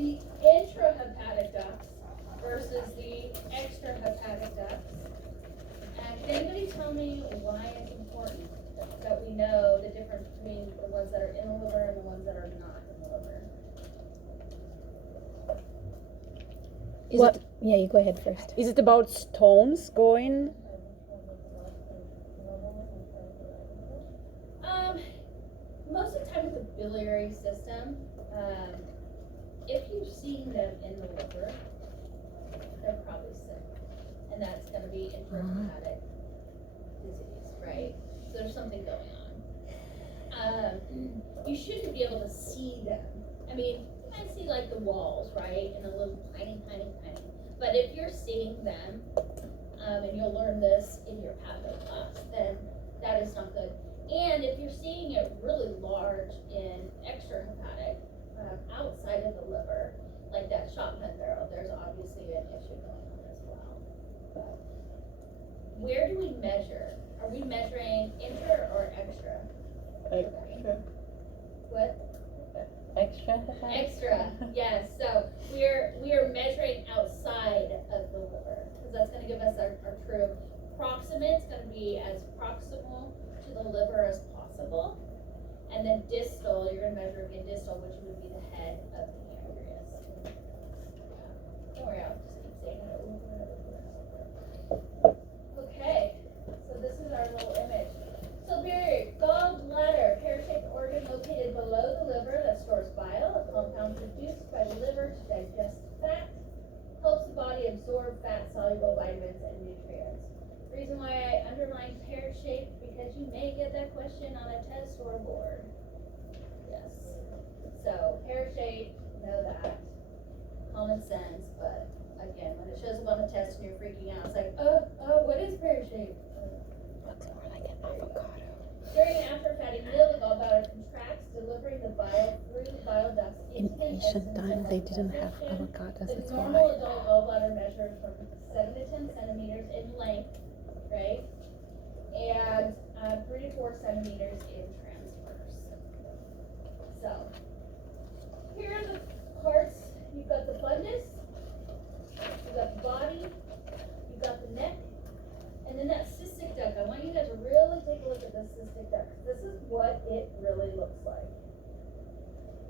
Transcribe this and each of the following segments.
the intrahepatic ducts versus the extrahepatic ducts. And can anybody tell me why it's important that we know the difference between the ones that are in the liver and the ones that are not in the liver? Yeah, you go ahead first. Is it about stones going? Most of the time with the biliary system, if you're seeing them in the liver, they're probably sick. And that's going to be intrahepatic disease, right? So there's something going on. You shouldn't be able to see them. I mean, you might see like the walls, right? And a little tiny. But if you're seeing them, and you'll learn this in your patho class, then that is not good. And if you're seeing it really large in extrahepatic, outside of the liver, like that shotgun barrel, there's obviously an issue going on as well. But where do we measure? Are we measuring intra or extra? Extra. What? Extra? Extra, yes. So we are measuring outside of the liver, because that's going to give us our true proximate's going to be as proximal to the liver as possible. And then distal, you're going to measure again distal, which would be the head of the pancreas. Don't worry, I'll just keep saying it over and over and over. Okay, so this is our little image. So here, gallbladder, pear-shaped organ located below the liver that stores bile, a compound produced by the liver to digest fat, helps the body absorb fat-soluble vitamins and nutrients. The reason why I underlined pear-shaped, because you may get that question on a test or a board. Yes. So pear-shaped, know that. Common sense, but again, when it shows up on the test and you're freaking out, it's like, what is pear-shaped? Looks more like an avocado. During and after fatty meal, the gallbladder contracts, delivering the bile through the bile ducts In into the ancient intestines times, and they didn't have digestion. avocados. The That's normal why. adult gallbladder measures from 7 to 10 centimeters in length, right? And 3 to 4 centimeters in transverse. So, here are the parts. You've got the fundus, you've got the body, you've got the neck, and then that cystic duct. I want you guys to really take a look at this cystic duct. This is what it really looks like.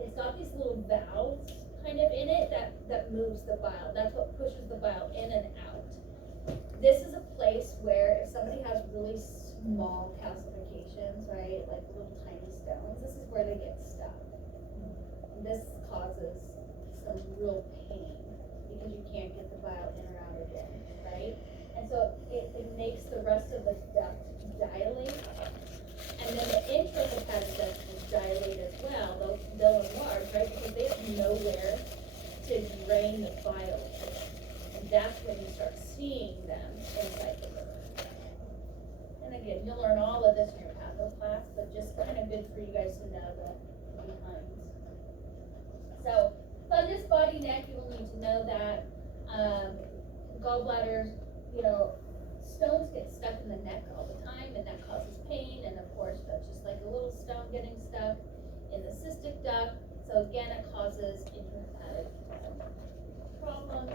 It's got these little valves kind of in it that moves the bile. That's what pushes the bile in and out. This is a place where if somebody has really small calcifications, right, like little tiny stones, this is where they get stuck. And this causes some real pain because you can't get the bile in or out again, right? And so it makes the rest of the duct dilate. And then the intrahepatic duct will dilate as well. They'll enlarge, right? Because they have nowhere to drain the bile to. And that's when you start seeing them inside the liver. And again, you'll learn all of this in your patho class, but just kind of good for you guys to know the behinds. So, fundus, body, neck, you will need to know that. Gallbladders, stones get stuck in the neck all the time, and that causes pain, and of course, that's just like a little stone getting stuck in the cystic duct. So again, it causes intrahepatic problems.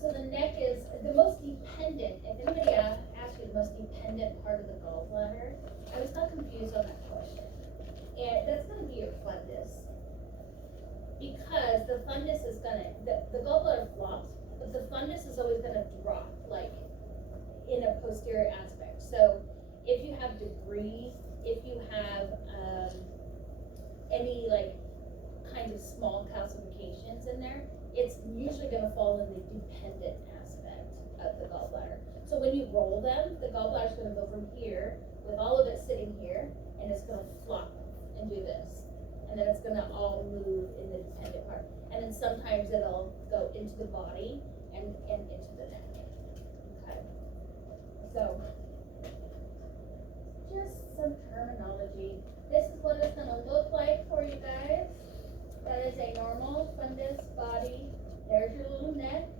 So the neck is the most dependent. If anybody asks you the most dependent part of the gallbladder, I was not confused on that question. And that's going to be your fundus. Because the fundus is going to, the gallbladder flops, but the fundus is always going to drop, like in a posterior aspect. So if you have debris, if you have any like kinds of small calcifications in there, it's usually going to fall in the dependent aspect of the gallbladder. So when you roll them, the gallbladder is going to go from here with all of it sitting here, and it's going to flop and do this. And then it's going to all move in the dependent part. And then sometimes it'll go into the body and into the neck. Okay. So, just some terminology. This is what it's going to look like for you guys. That is a normal fundus body. There's your little neck.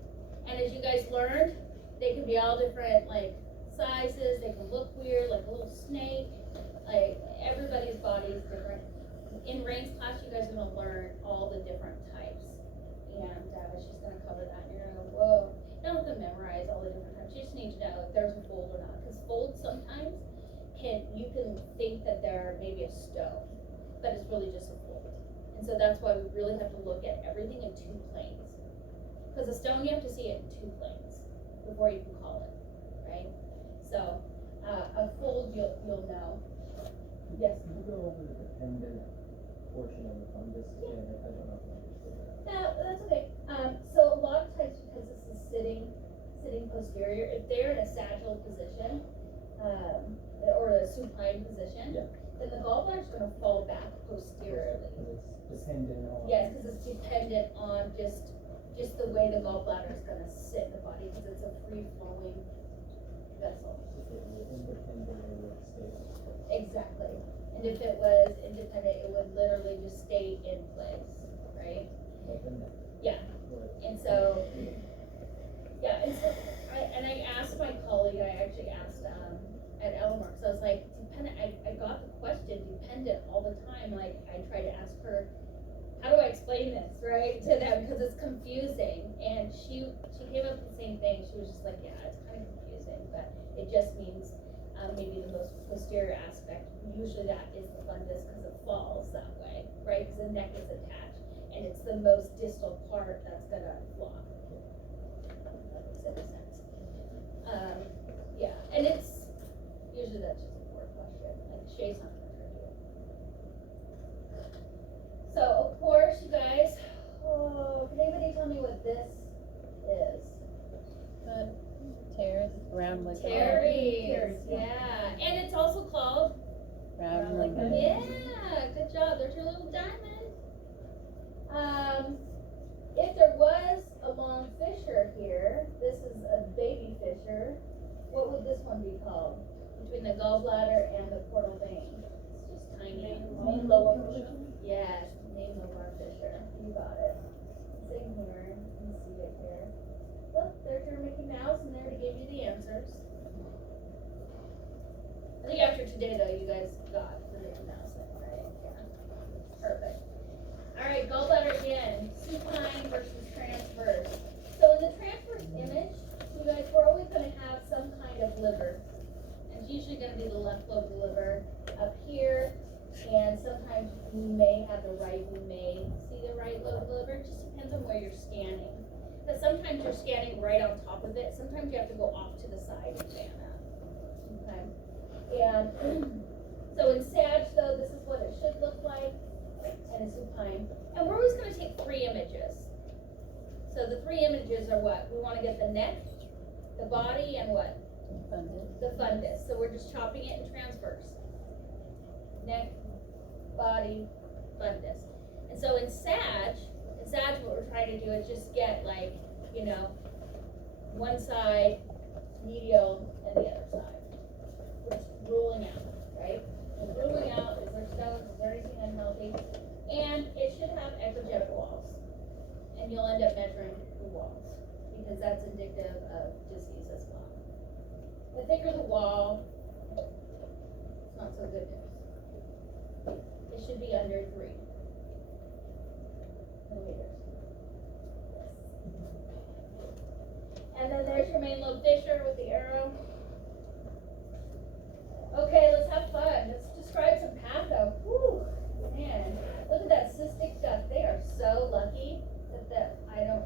And as you guys learned, they can be all different like sizes. They can look weird, like a little snake. Like everybody's body is different. In Rain's class, you guys are going to learn all the different types. and she's gonna cover that, and you're gonna go, whoa. You don't have to memorize all the different types, you just need to know if there's a fold or not, because folds sometimes you can think that they're maybe a stone, but it's really just a fold. And so that's why we really have to look at everything in 2 planes. Because a stone, you have to see it in 2 planes before you can call it, right? So, a fold, you'll know. Yes? Can you go over the dependent portion of the fundus again? I don't know if I understood that. No, that's okay. So a lot of times, because this is sitting posterior, if they're in a sagittal position, or a supine position, Yeah. then the gallbladder's gonna fall back posteriorly. Because it's dependent on. Yes, because it's dependent on just the way the gallbladder is gonna sit in the body, because it's a free-flowing vessel. If it were independent, it would stay. Exactly. And if it was independent, it would literally just stay in place, right? But then that. Yeah. Would. And so, yeah, and so I asked my colleague, I actually asked at Elmore, so I was like, dependent, I got the question dependent all the time, like I tried to ask her, how do I explain this, right, to them, because it's confusing, and she came up with the same thing, she was just like, yeah, it's kind of confusing, but it just means maybe the most posterior aspect, usually that is the fundus, because it falls that way, right, because the neck is attached, and it's the most distal part that's gonna flop. That makes any sense. Yeah, and it's, usually that's just a word question, like Shay's not gonna turn you. So, of course, you guys, can anybody tell me what this is? Tears, round like Terries, yeah, and it's also called, round like yeah, good job, there's your little diamond. If there was a long fissure here, this is a baby fissure, what would this one be called? Between the gallbladder and the portal vein? It's just tiny. Main lower fissure. Yes, main lobar fissure, you got it. Same here, you can see it here. Look, there's your Mickey Mouse in there to give you the answers. I think after today though, you guys got the Mickey Mouse thing, right? Yeah. Perfect. Alright, gallbladder again, supine versus transverse. So in the transverse image, you guys, we're always gonna have some kind of liver. And it's usually gonna be the left lobe of the liver up here, and sometimes we may have the right, we may see the right lobe of the liver, it just depends on where you're scanning. Because sometimes you're scanning right on top of it, sometimes you have to go off to the side and scan that. Okay? And so in Sag though, this is what it should look like, and in supine. And we're always gonna take 3 images. So the 3 images are what? We wanna get the neck, the body, and what? fundus. The fundus. So we're just chopping it in transverse. Neck, body, fundus. And so in Sag, what we're trying to do is just get like, you know, one side medial and the other side. We're just ruling out, right? And ruling out, is there stones, is there anything unhealthy? And it should have echogenic walls. And you'll end up measuring the walls, because that's indicative of disease as well. The thicker the wall, it's not so good news. It should be under 3 millimeters. And then there's your main lobe fissure with the arrow. Okay, let's have fun. Let's describe some patho. Whew, man, look at that cystic duct. They are so lucky that I don't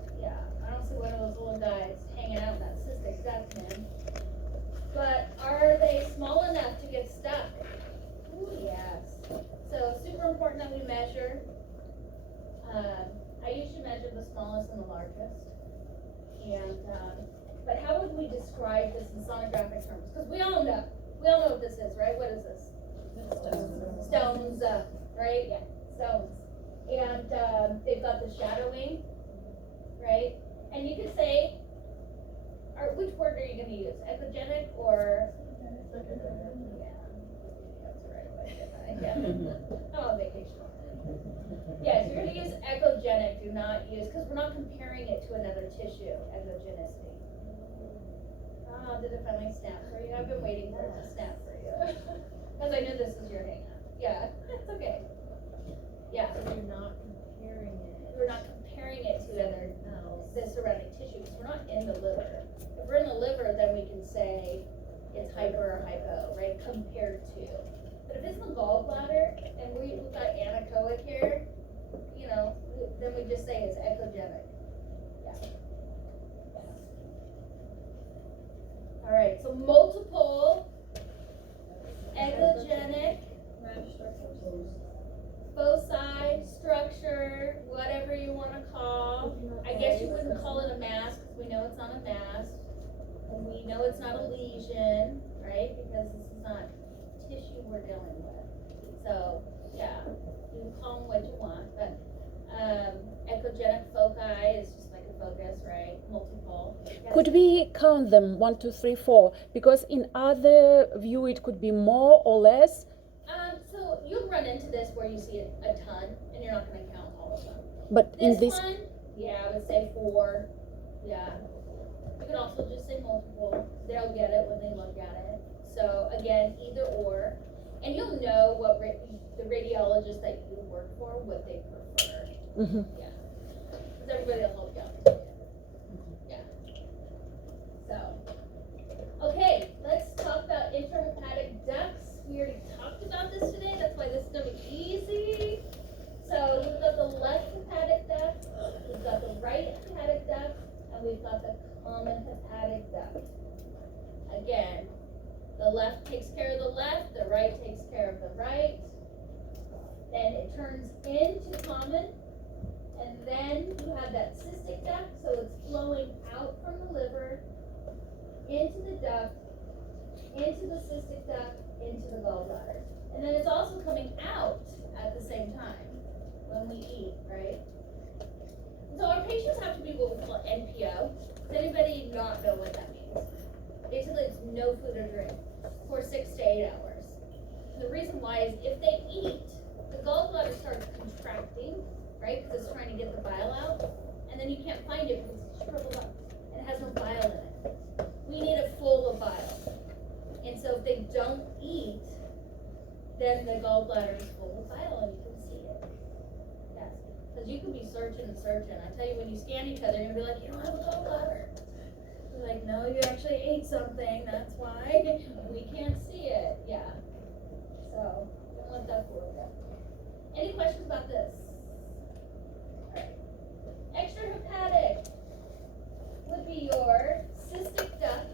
see one of those little guys hanging out in that cystic duct, man. But are they small enough to get stuck? Ooh, yes. So super important that we measure. I usually measure the smallest and the largest. And but how would we describe this in sonographic terms? Because we all know what this is, right? What is this? Stones, right? Yeah, stones. And they've got the shadowing, right? And you could say, which word are you going to use? Echogenic or? Yeah, that's right. Yeah. I'm on vacation. Yes, you're going to use echogenic. Do not use, because we're not comparing it to another tissue. Echogenicity. Ah, did it finally snap for you? I've been waiting for it to snap for you. Because I knew this was your hang up. Yeah, it's okay. Yeah. So you're not comparing it. We're not comparing it to other say it's hyper or hypo, right, compared to. But if it's the gallbladder, and we've got anechoic here, you know, then we just say it's echogenic. Yeah. All right, so multiple echogenic foci structure, whatever you want to call. I guess you wouldn't call it a mass because we know it's not a mass, and we know it's not a lesion, right? Because this is not tissue we're dealing with. So yeah, you can call them what you want, but echogenic foci is just like a focus, right? Multiple. Yes. Could we count them 1, 2, 3, 4? Because in other view it could be more or less. So you'll run into this where you see a ton, and you're not going to count all of them. But in This this, one, yeah, I would say 4. Yeah. You could also just say multiple. They'll get it when they look at it. So again, either or. And you'll know what the radiologist that you work for, what they prefer. Mhm. Yeah. Because everybody will help you out. Yeah. So, okay, let's talk about intrahepatic ducts. We already talked about this today. That's why this is going to be easy. So we've got the left hepatic duct, we've got the right hepatic duct, and we've got the common hepatic duct. Again, the left takes care of the left, the right takes care of the right. Then it turns into common, and then you have that cystic duct, so it's flowing out from the liver into the duct, into the cystic duct, into the gallbladder. And then it's also coming out at the same time when we eat, right? So our patients have to be what we call NPO. Does anybody not know what that means? Basically, it's no food or drink for 6 to 8 hours. And the reason why is if they eat, the gallbladder starts contracting, right? Because it's trying to get the bile out. And then you can't find it because it's shriveled up and it has no bile in it. We need it full of bile. And so if they don't eat, then the gallbladder is full of bile and you can see it. Yes. Because you could be searching and searching. I tell you, when you scan each other, you're going to be like, you don't have a gallbladder. You're like, no, you actually ate something. That's why we can't see it. Yeah. So, don't let that fool you. Any questions about this? Alright. Extrahepatic would be your cystic duct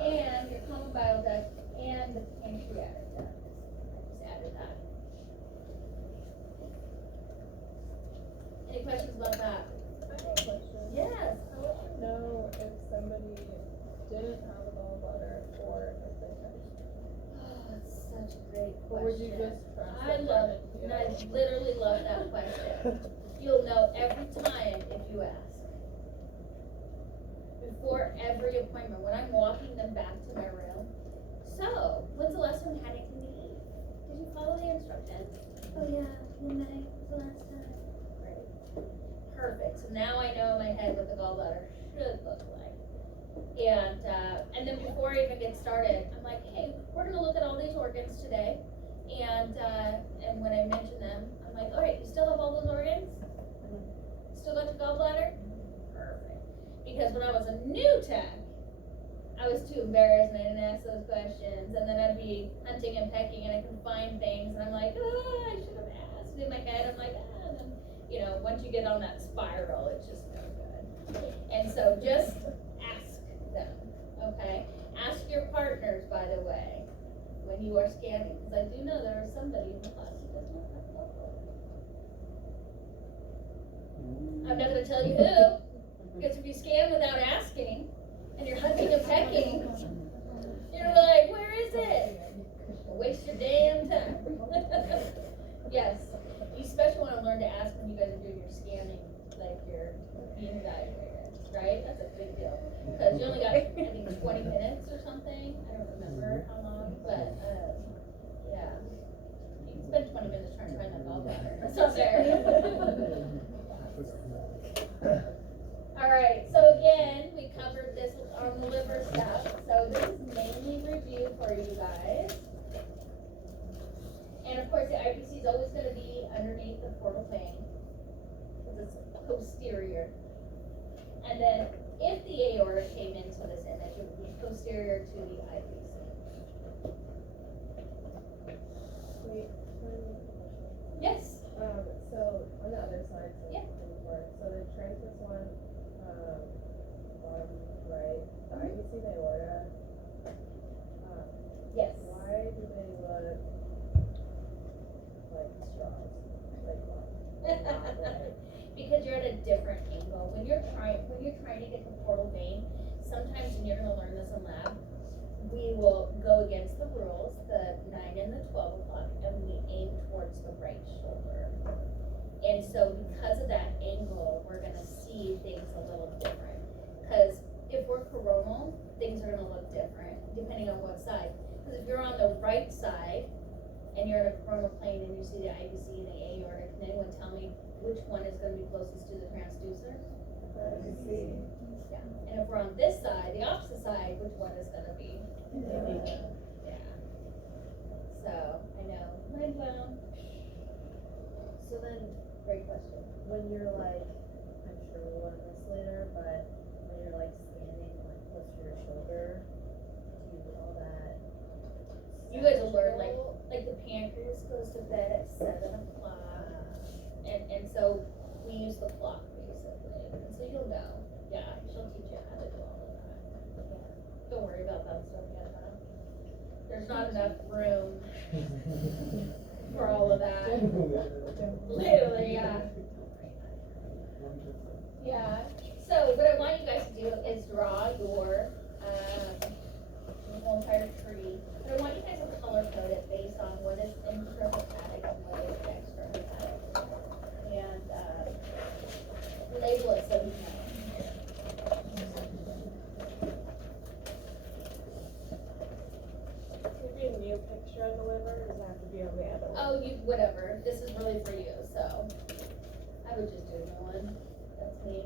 and your common bile duct and the pancreatic duct. I just added that. Any questions about that? I have a question. Yes. How would you know if somebody didn't have a gallbladder or if they had? Oh, that's such a great question. Or would you just trust I that love they're it. NPO? And I literally love that question. You'll know every time if you ask. Before every appointment, when I'm walking them back to my room. So, when's the last time you had anything to eat? Did you follow the instructions? Oh yeah, midnight was the last time. Great. Perfect. So now I know in my head what the gallbladder should look like. And then before I even get started, I'm like, hey, we're gonna look at all these organs today. And when I mention them, I'm like, all right, you still have all those organs? Still got your gallbladder? Perfect. Because when I was a new tech, I was too embarrassed and I didn't ask those questions. And then I'd be hunting and pecking and I could find things and I'm like, oh, I should have asked. In my head, I'm like, ah. And then, you know, once you get on that spiral, it's just no good. And so just ask them, okay? Ask your partners, by the way, when you are scanning. Because I do know there is somebody in the class who does not have a gallbladder. I'm not going to tell you who. Because if you scan without asking, and you're hunting and pecking, you're like, where is it? Waste your damn time. Yes, you especially want to learn to ask when you guys are doing your scanning, like you're being evaluated, right? That's a big deal. Because you only got, I think, 20 minutes or something. I don't remember how long, but yeah. You can spend 20 minutes trying to find that gallbladder. That's not fair. Alright, so again, we covered this on the liver stuff. So this is mainly review for you guys. And of course, the IPC is always going to be underneath the portal vein because it's posterior. And then if the aorta came into this image, it would be posterior to the IVC. Wait, Yes. so on the other side, so Yeah. so the transverse one, bottom right, the IVC, the aorta, Yes. why do they look like straws? Like what? Not right. Because you're at a different angle. When you're trying to get the portal vein, sometimes, and you're gonna learn this in lab, we will go against the rules, the 9 and the 12 o'clock, and we aim towards the right shoulder. And so because of that angle, we're gonna see things a little different. Because if we're coronal, things are gonna look different depending on what side. Because if you're on the right side and you're in a coronal plane and you see the IVC and the aorta, can anyone tell me which one is gonna be closest to the transducer? IVC. Yeah. And if we're on this side, the opposite side, which one is gonna be? Yeah. So, I know, mind blown. So then, Great question. when you're like, I'm sure we'll learn this later, but when you're like standing like close to your shoulder, do you all that? You guys will learn, like the pancreas goes to bed at 7 o'clock. And so we use the clock basically. And so you'll know. Yeah, she'll teach you how to do all of that. Yeah. Don't worry about that stuff yet, huh? There's not enough room for all of that. Literally, yeah. Yeah. So what I want you guys to do is draw your whole entire tree. But I want you guys to color code it based on what is intrahepatic and what is extrahepatic. And label it so you know. Could be a new picture of the liver, or does it have to be on the other one? Oh, you, whatever. This is really for you, so I would just do a new one. That's me.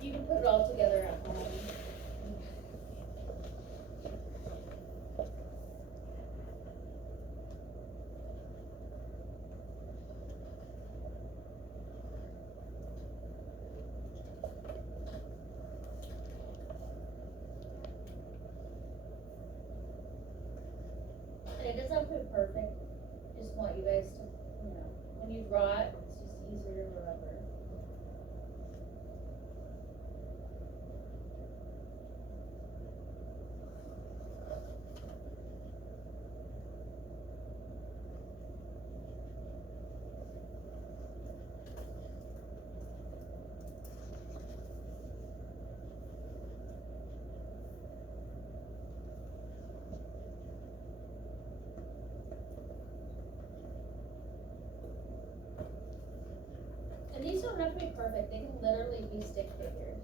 You can put it all together at home. And it doesn't have to be perfect. Just want you guys to, when you draw it, it's just easier to remember. And these don't have to be perfect, they can literally be stick figures.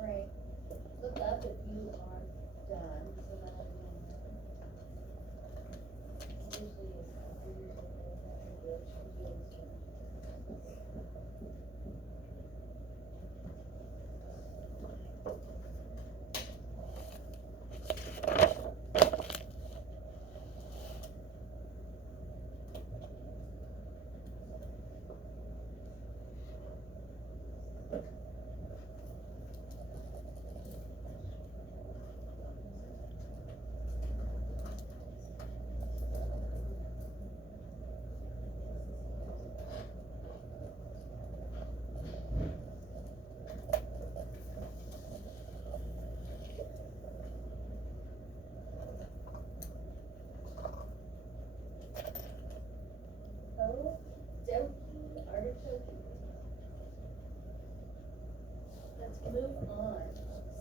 Alright, look up if you are done, so that I can.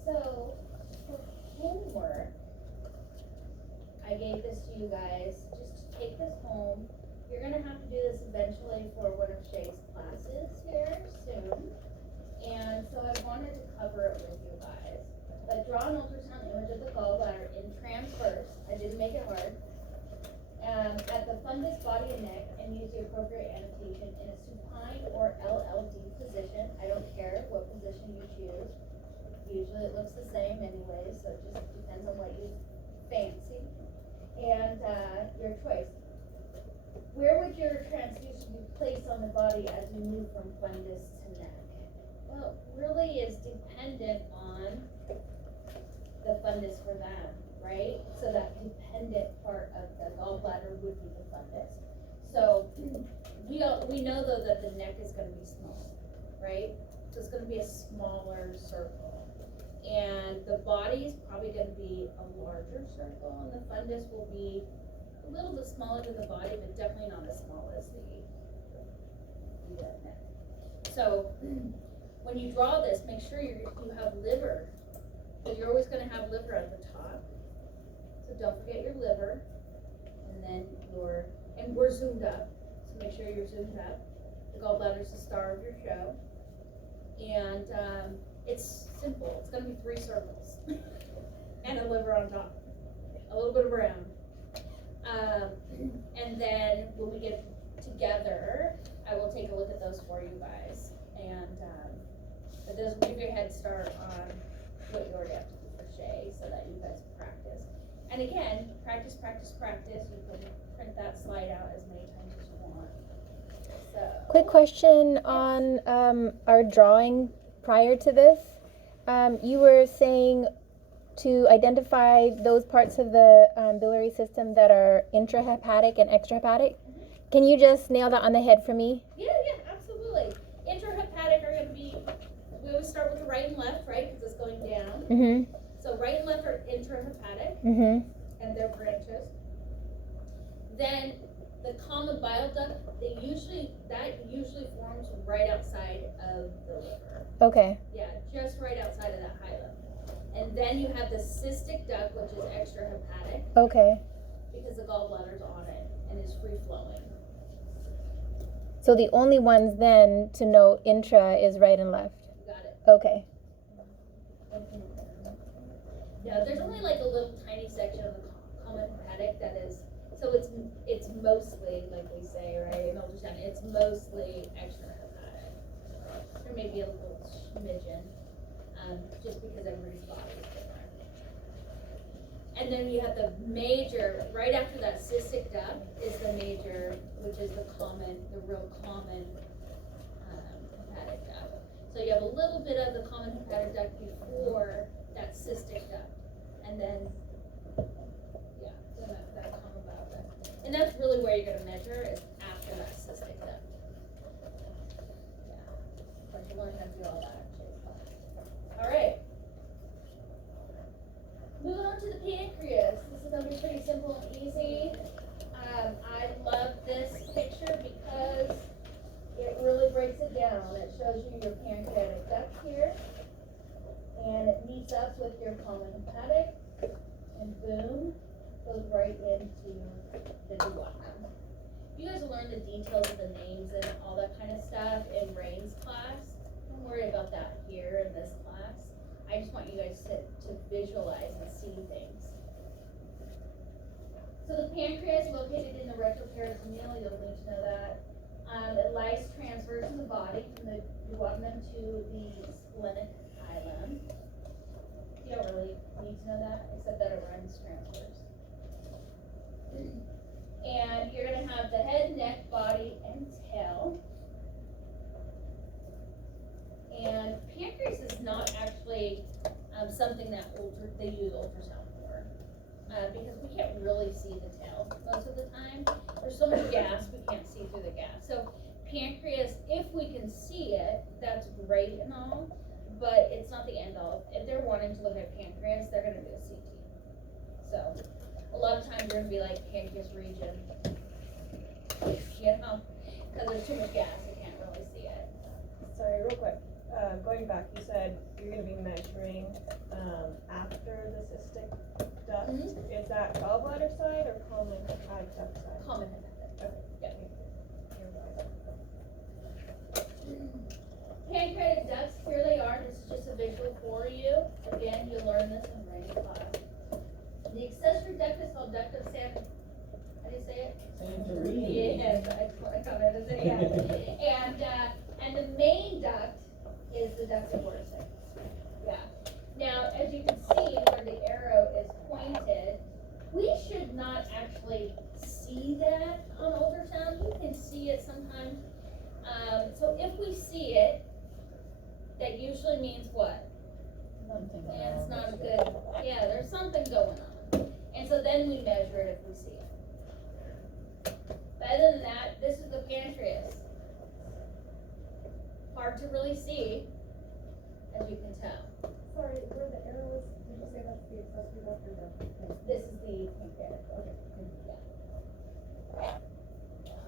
So, for homework, I gave this to you guys, just to take this home. You're gonna have to do this eventually for one of Shay's classes here soon. And so I wanted to cover it with you guys. But draw an ultrasound image of the gallbladder in transverse, I didn't make it hard, at the fundus, body, and neck, and use the appropriate annotation in a supine or LLD position. I don't care what position you choose. Usually it looks the same anyway, so it just depends on what you fancy. And your choice. Where would your transfusion be placed on the body as you move from fundus to neck? Well, really is dependent on the fundus for them, right? So that dependent part of the gallbladder would be the fundus. So we know though that the neck is going to be small, right? So it's going to be a smaller circle. And the body is probably going to be a larger circle, and the fundus will be a little bit smaller than the body, but definitely not as small as the neck. So when you draw this, make sure you have liver. So you're always going to have liver at the top. So don't forget your liver, and then and we're zoomed up. So make sure you're zoomed up. The gallbladder is the star of your show, and it's simple. It's going to be 3 circles and a liver on top, a little bit of brown. And then when we get together, I will take a look at those for you guys. And but those will give you a head start on what you already have to do for Shay so that you guys practice. And again, practice, practice, practice. You can print that slide out as many times as you want. So, Quick question on our drawing prior to this. You were saying to identify those parts of the biliary system that are intrahepatic and extrahepatic. Can you just nail that on the head for me? yeah, absolutely. Intrahepatic are going to be, we always start with the right and left, right? Because it's going down. Mm-hmm. So right and left are intrahepatic, Mm-hmm. and their branches. Then the common bile duct, that usually forms right outside of the liver. Okay. Yeah, just right outside of that hilum. And then you have the cystic duct, which is extrahepatic, Okay. because the gallbladder's on it and is free flowing. So the only ones then to know intra is right and left. You got it. Okay. Yeah, there's only like a little tiny section of the common hepatic that is, so it's mostly, like we say, right, in ultrasound, it's mostly extrahepatic. There may be a little smidgen, just because everybody's body is different. And then you have the major, right after that cystic duct is the major, which is the real common hepatic duct. So you have a little bit of the common hepatic duct before that cystic duct. And then, yeah, then that common bile duct. And that's really where you're going to measure is after that cystic duct. Yeah, but you learn how to do all that. All right. Moving on to the pancreas. This is going to be pretty simple and easy. I love this picture because it really breaks it down. It shows you your pancreatic duct here, and it meets up with your common hepatic, and boom, goes right into the duodenum. You guys will learn the details of the names and all that kind of stuff in Rain's class. Don't worry about that here in this class. I just want you guys to visualize and see things. So the pancreas, located in the retroperitoneal, you'll need to know that. It lies transverse in the body from the duodenum to the splenic hilum. You don't really need to know that, except that it runs transverse. And you're going to have the head, neck, body, and tail. And pancreas is not actually something that they use ultrasound for, because we can't really see the tail most of the time. There's so much gas, we can't see through the gas. So pancreas, if we can see it, that's great and all, but it's not the end all. If they're wanting to look at pancreas, they're going to do a CT. So a lot of times you're going to be like pancreas region, you know, because there's too much gas, you can't really see it. Sorry, real quick. going back, you said you're gonna be measuring, after the cystic duct. Is that gallbladder side or common duct side? Common. Okay. Pancreatic ducts, here they are, this is just a visual for you. Again, you'll learn this in brain class. The accessory duct is called duct of San, how do you say it? Santorini. Yes, I commented it, yeah. And the main duct is the duct of Wernicke. Yeah. Now, as you can see where the arrow is pointed, we should not actually see that on ultrasound. You can see it sometimes. So if we see it, that usually means what? Something. Yeah, it's not good. Yeah, there's something going on. And so then we measure it if we see it. But other than that, this is the pancreas. Hard to really see, as you can tell. Sorry, where the arrow is, did you say that's the accessory duct or the? This is the pancreatic. Okay. Yeah.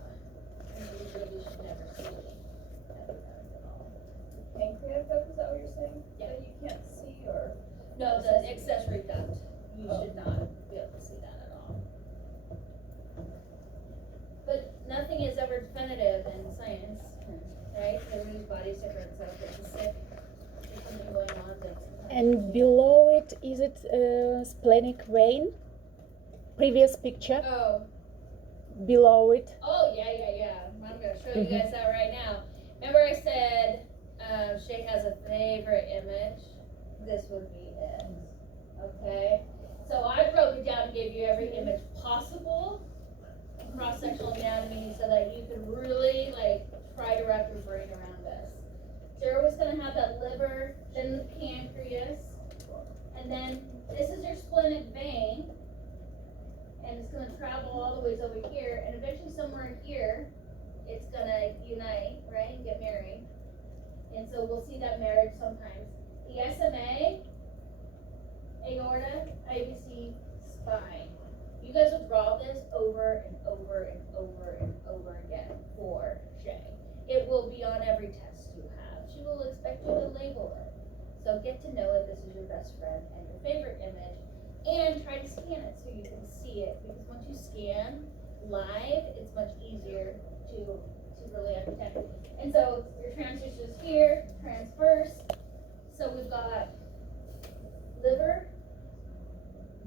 And usually we should never see that at all. Pancreatic duct, is that what you're saying? Yeah. That you can't see or? No, the accessory duct. You should not be able to see that at all. But nothing is ever definitive in science, right? Everybody's body's different, so if it's a sick, there's something going on that's. And below it, is it splenic vein? Previous picture, Oh, below it. yeah. I'm gonna show you guys that right now. Remember I said, Shay has a favorite image? This would be it, okay? So I broke it down and gave you every image possible, cross-sectional anatomy, so that you could really, like, try to wrap your brain around this. So you're always gonna have that liver, then the pancreas, and then this is your splenic vein, and it's gonna travel all the ways over here, and eventually somewhere here, it's gonna unite, right, and get married. And so we'll see that marriage sometimes. The SMA, aorta, IVC, spine. You guys will draw this over and over and over and over again for Shay. It will be on every test you have. She will expect you to label it. So get to know it. This is your best friend and your favorite image. And try to scan it so you can see it. Because once you scan live, it's much easier to really understand. And so your transducers here, transverse. So we've got liver.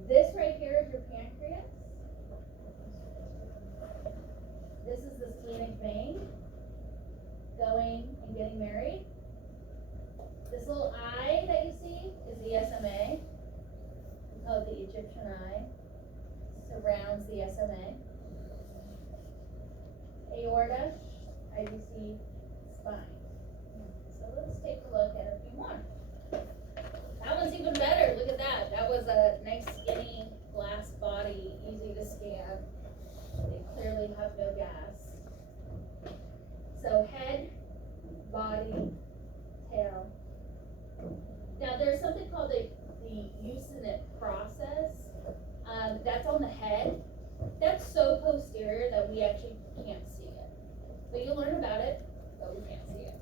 This right here is your pancreas. This is the splenic vein going and getting married. This little eye that you see is the SMA. We call it the Egyptian eye. Surrounds the SMA. Aorta, IVC, spine. So let's take a look at a few more. That one's even better. Look at that. That was a nice skinny glass body, easy to scan. They clearly have no gas. So head, body, tail. Now there's something called the Usenet process. That's on the head. That's so posterior that we actually can't see it. But you'll learn about it, but we can't see it.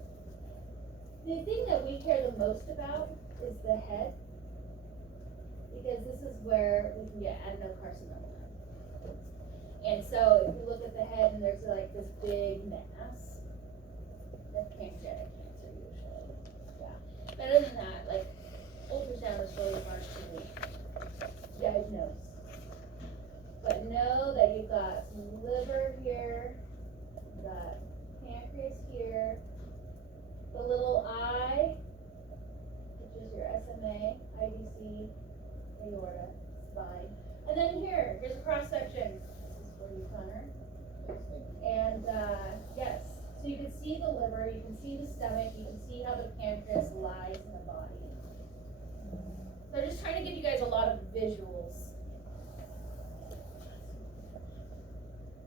The thing that we care the most about is the head, because this is where we can get adenocarcinoma. And so if you look at the head and there's like this big mass, that's pancreatic cancer usually. Yeah. But other than that, like ultrasound is really hard to diagnose. But know that you've got some liver here, you've got pancreas here, the little eye, which is your SMA, IVC, aorta, spine. And then here's a cross section. This is for you, Connor. And yes, so you can see the liver, you can see the stomach, you can see how the pancreas lies in the body. So I'm just trying to give you guys a lot of visuals.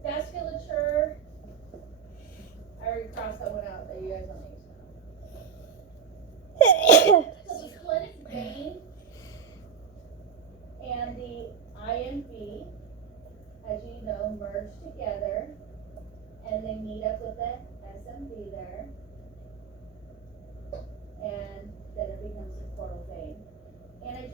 Vasculature, I already crossed that one out that you guys don't need to know. So the splenic vein and the IMV, as you know, merge together and they meet up with the SMV there.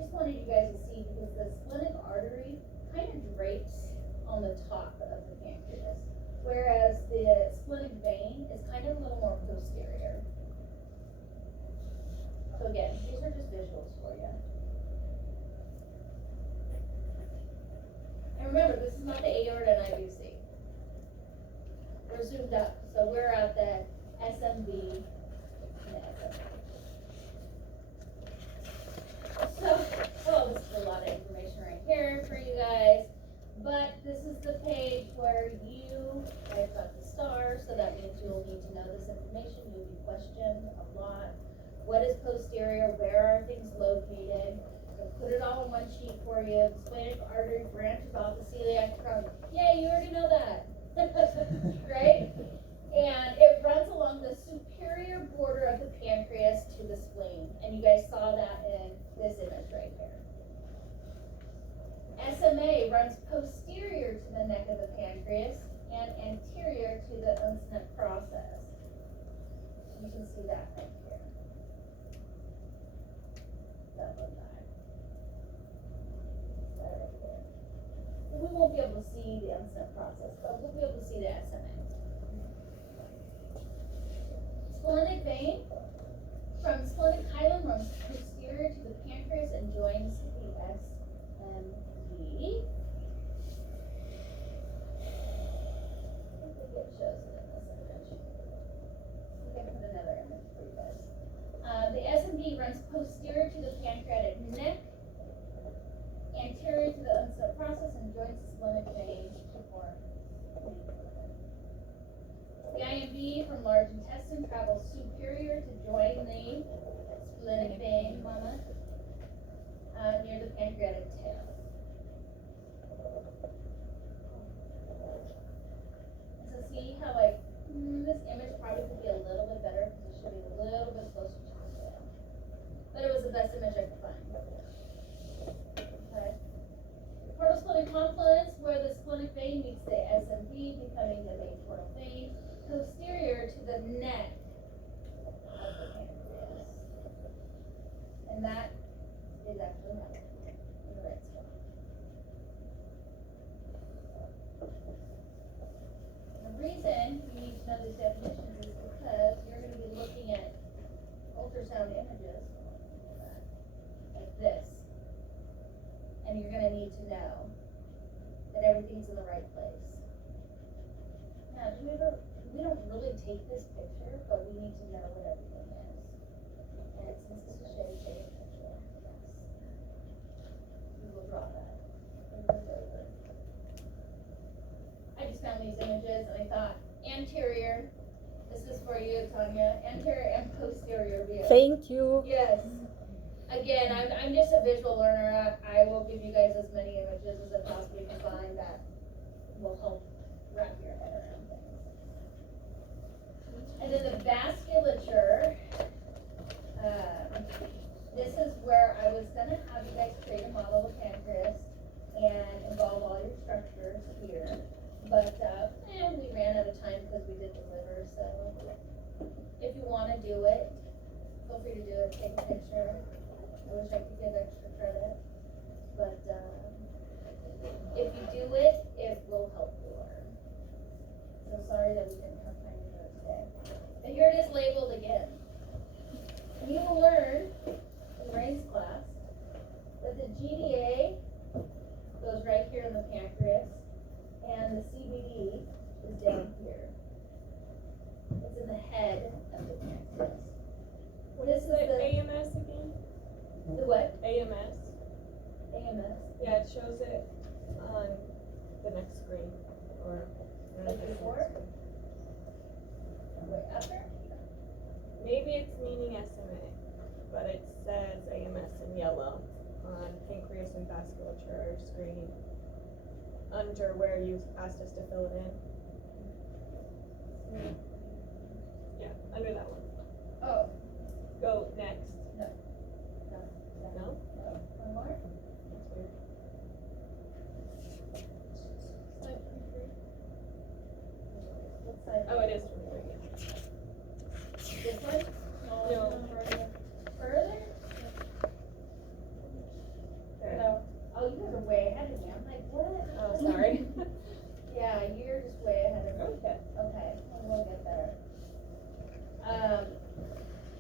just wanted you guys to see because the splenic artery kind of drapes on the top of the pancreas, whereas the splenic vein is kind of a little more posterior. So again, these are just visuals for you. And remember, this is not the aorta and IVC. We're zoomed up, so we're at the SMB and the SMB. So, oh, this is a lot of information right here for you guys. But this is the page where you guys got the star, so that means you'll need to know this information. You'll be questioned a lot. What is posterior? Where are things located? I'll put it all in one sheet for you. The splenic artery branches off the celiac trunk. Yay, you already know that. Right? And it runs along the superior border of the pancreas to the spleen. And you guys saw that in this image right here. SMA runs posterior to the neck of the pancreas and anterior to the uncinate process. You can see that right here. That one back. That right there. We won't be able to see the uncinate process, but we'll be able to see the SMA. Splenic vein from splenic hilum runs posterior to the pancreas and joins the SMB. I think it shows it in this image. I can put another image for you guys. The SMB runs posterior to the pancreatic neck, anterior to the uncinate process, and joins the splenic vein to form the ligament. The IMB from large intestine travels superior to join the splenic vein, mama, near the pancreatic tail. So see how this image probably could be a little bit better because it should be a little bit closer to the tail. But it was the best image I could find. Okay. Portal splenic confluence, where the splenic vein meets the SMB, becoming the main portal vein, posterior to the neck of the pancreas. And that is actually happening in the right spot. The reason you need to know these definitions is because you're going to be looking at ultrasound images like this. And you're going to need to know that everything's in the right place. Now, we don't really take this picture, but we need to know what everything is. And since this is shade picture, yes. We will draw that. I just found these images and I thought, anterior, this is for you, Tanya, anterior and posterior view. Thank you. Yes. Again, I'm just a visual learner. I will give you guys as many images as I possibly can find that will help wrap your head around things. And then the vasculature, this is where I was gonna have you guys create a model of pancreas and involve all your structures here. But we ran out of time because we did the liver, so if you wanna do it, feel free to do it, take a picture. I wish I could give extra credit, but if you do it, it will help you learn. So sorry that we didn't have time to do it today. But here it is labeled again. And you will learn in Ray's class that the GDA goes right here in the pancreas, and the CBD is down here. It's in the head of the pancreas. This is the AMS again? The what? AMS. AMS. Yeah, it shows it on the next screen. Or Like before? Wait, after? maybe it's meaning SMA, but it says AMS in yellow on pancreas and vasculature screen under where you asked us to fill it in. Yeah, under that one. Oh, Go next. no. No? One more? That's weird. Slide 23. What side? Oh, it is 23. This one? No. Further? ahead of me. I'm like, what? Oh, sorry. Yeah, you're just way ahead of me. Okay. Okay, well, we'll get there.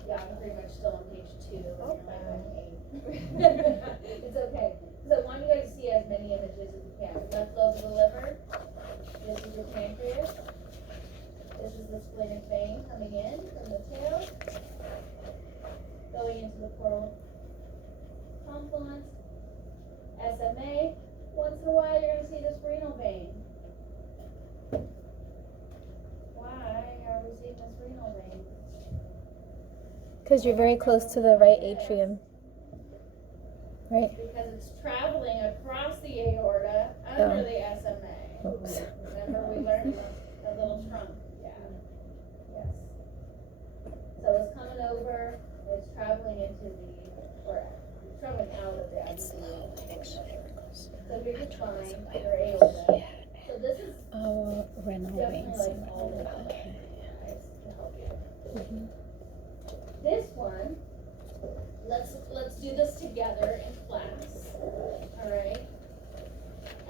Yeah, I'm pretty much still on page 2. And you're like on 8. It's okay. So I want you guys to see as many images as you can. Left lobe of the liver. This is your pancreas. This is the splenic vein coming in from the tail, going into the portal confluence. SMA. Once in a while, you're going to see this renal vein. Why are we seeing this renal vein? Because you're very close to the right atrium. Right? Because it's traveling across the aorta under the SMA. Oops. Remember we learned a little trunk? Yeah. Yes. So it's coming over, it's traveling into or traveling out of the abdomen. So here's your spine, your aorta. So this is Renal definitely veins. like all of that, guys, to help you. This one, let's do this together in class, all right?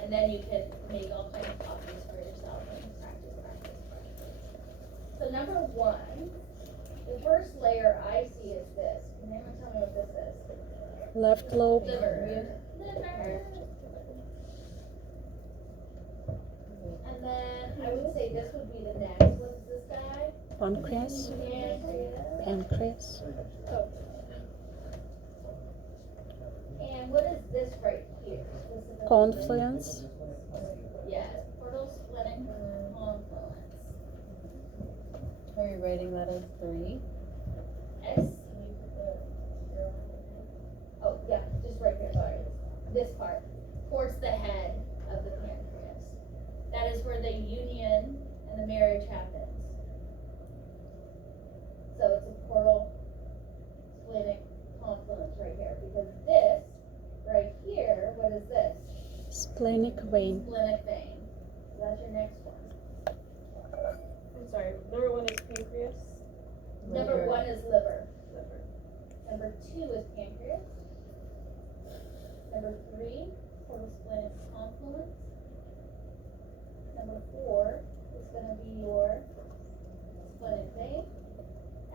And then you can make all kinds of copies for yourself and practice. So number 1, the first layer I see is this. Can anyone tell me what this is? Left lobe. Liver. And then I would say this would be the next. What is this guy? Pancreas. Pancreas. Pancreas. And what is this right here? Specifically? Confluence. Yes, portal splenic confluence. Are you writing that as 3? S. Oh, yeah, just right here, sorry. This part, towards the head of the pancreas. That is where the union and the marriage happens. So it's a portal splenic confluence right here, because this, right here, what is this? Splenic vein. Splenic vein. So that's your next one. I'm sorry. Number 1 is pancreas. Number 1 is liver. Liver. Number 2 is pancreas. Number 3, portal splenic confluence. Number 4 is going to be your splenic vein.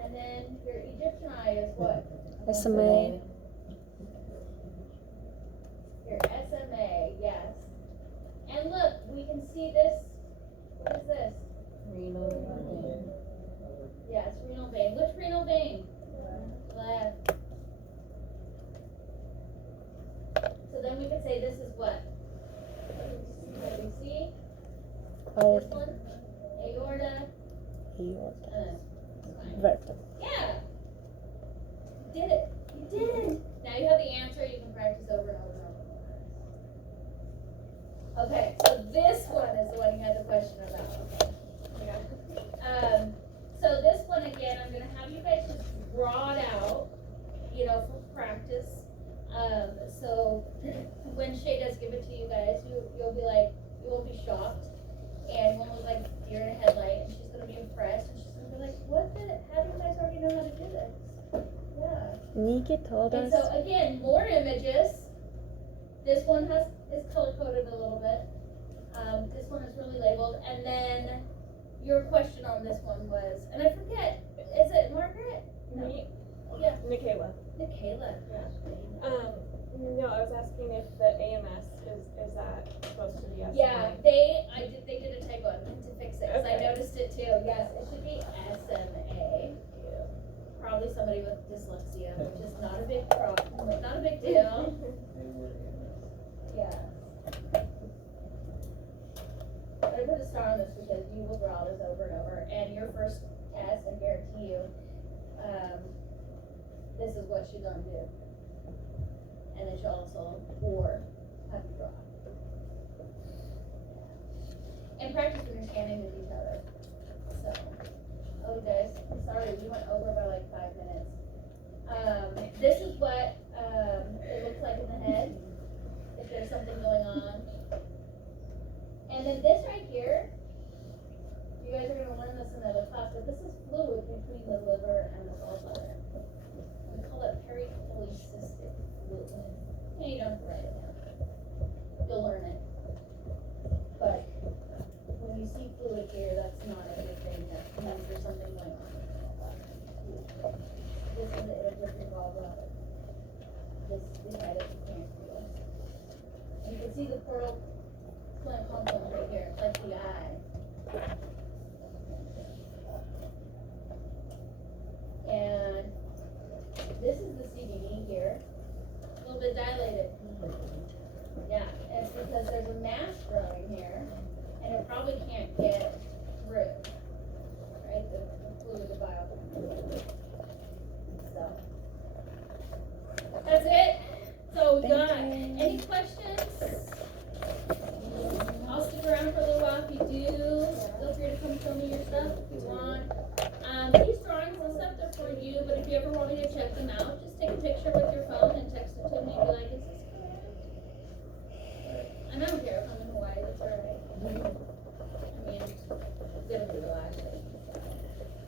And then your Egyptian eye is what? SMA. Your SMA, yes. And look, we can see this. What is this? Renal vein. Yes, renal vein. Which renal vein? Left. So then we could say this is what? What do we see? This Aorta. one? Aorta. Aorta. Spine. Vertebra. Yeah. You did it. You did it. Now you have the answer. You can practice over and over and over. Okay, so this one is the one you had the question about. Okay. Yeah. So this one again, I'm gonna have you guys just draw it out, for practice. So when Shay does give it to you guys, you'll be like, you won't be shocked, and you won't look like deer in a headlight, and she's gonna be impressed, and she's gonna be like, how do you guys already know how to do this? Yeah. Nikki told And us. so again, more images. This one is color coded a little bit. This one is really labeled, and then your question on this one was, and I forget, is it Margaret? No. Me? Yeah. Michaela. Michaela. No, I was asking if the AMS is that supposed to be SMA? Yeah, they did a typo. I meant to fix it because I Okay. noticed it too. Yes, it should be SMA. Probably somebody with dyslexia, which is not a big problem, not a big deal. Yeah. But I put a star on this because you will draw this over and over, and your first test, I guarantee you, this is what she's gonna do. And then she'll also, have you draw. And practice when you're standing with each other. So, guys, sorry, we went over by like 5 minutes. This is what, it looks like in the head, if there's something going on. And then this right here, you guys are gonna learn this in another class, but this is fluid between the liver and the gallbladder. We call it pericholecystic fluid. Yeah, you don't have to write it down. You'll little pump right here, like the eye. And this is the CBD here, a little bit dilated. Yeah, it's because there's a mass growing here, and it probably can't get through, right, the fluid, the biofilm. So, that's it. So we got, any questions? I'll stick around for a little while if you do. Feel free to come show me your stuff if you want. These drawings and stuff, they're for you, but if you ever want me to check them out, just take a picture with your phone and text it to me and be like, is this correct? And I don't care if I'm in Hawaii, that's alright. I mean, it's gonna be relaxing.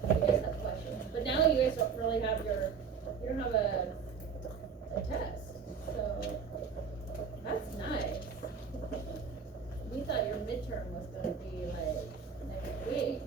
If you guys have questions. But now you guys don't really have you don't have a test, so that's nice. We thought your midterm was gonna be like next week.